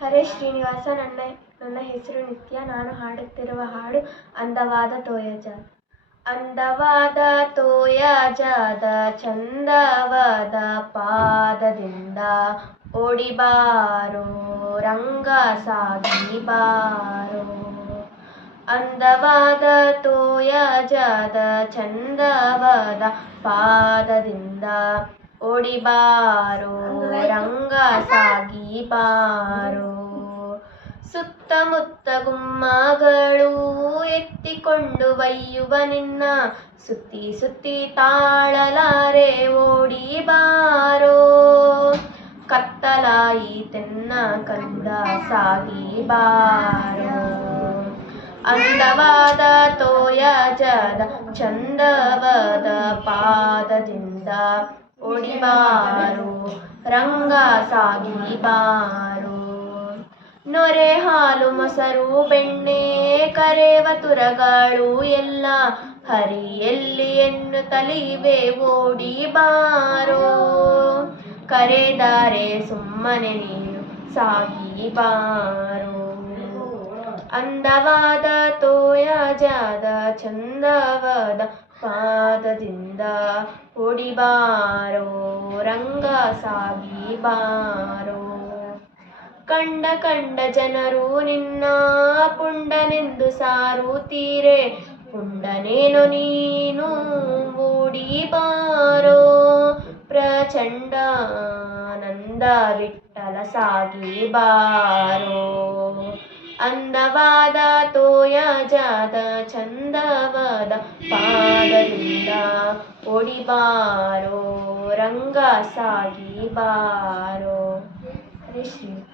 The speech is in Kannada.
ಹರೇ ಶ್ರೀನಿವಾಸ. ನನ್ನ ಹೆಸರು ನಿತ್ಯ. ನಾನು ಹಾಡುತ್ತಿರುವ ಹಾಡು ಅಂದವಾದ ತೋಯಜಾದ. ಅಂದವಾದ ತೋಯಜಾದ ಚಂದವಾದ ಪಾದದಿಂದ ಓಡಿಬಾರೋ ರಂಗ ಸಾಗಿ ಬಾರೋ. ಅಂದವಾದ ತೋಯಜಾದ ಚಂದವಾದ ಪಾದದಿಂದ ಓಡಿಬಾರೋ ರಂಗ ಸಾಗಿ ಬಾರೋ. ಸುತ್ತಮುತ್ತ ಗುಮ್ಮಗಳು ಎತ್ತಿಕೊಂಡು ಒಯ್ಯುವ ನಿನ್ನ ಸುತ್ತಿ ಸುತ್ತಿ ತಾಳಲಾರೆ ಓಡಿ ಬಾರೋ. ಕತ್ತಲಾಯಿತೆನ್ನ ಕಂದ ಸಾಗಿ ಬಾರೋ. ಅಂದವಾದ ತೋಯಜಾದ ಚಂದವಾದ ಪಾದದಿಂದ ಓಡಿಬಾರೋ ರಂಗ ಸಾಗಿ ಬಾರೋ. ನೊರೆ ಹಾಲು ಮೊಸರು ಬೆಣ್ಣೆ ಕರೆವ ತುರಗಳು ಎಲ್ಲ ಹರಿಯಲ್ಲಿ ಎನ್ನುತ್ತಲಿವೆ ಓಡಿ ಬಾರೋ. ಕರೆದಾರೆ ಸುಮ್ಮನೆ ನೀನು ಸಾಗಿ ಬಾರೋ. ಅಂದವಾದ ತೋಯಜಾದ ಚಂದವಾದ ಪಾದದಿಂದ ಓಡಿಬಾರೋ ರಂಗ ಸಾಗಿ ಬಾರೋ. ಕಂಡ ಕಂಡ ಜನರು ನಿನ್ನ ಪುಂಡನೆಂದು ಸಾರುತ್ತೀರೆ ಪುಂಡನೇನೋ ನೀನು ಓಡಿ ಬಾರೋ. ಪ್ರಚಂಡ ಆನಂದ ವಿಠ್ಠಲ ಸಾಗಿ ಬಾರೋ. ಅಂದವಾದ ತೋಯಜಾದ ಚಂದವಾದ ಪಾದದಿಂದ ಓಡಿಬಾರೋ ರಂಗ ಸಾಗಿ ಬಾರೋ. ಹರೇ ಶ್ರೀ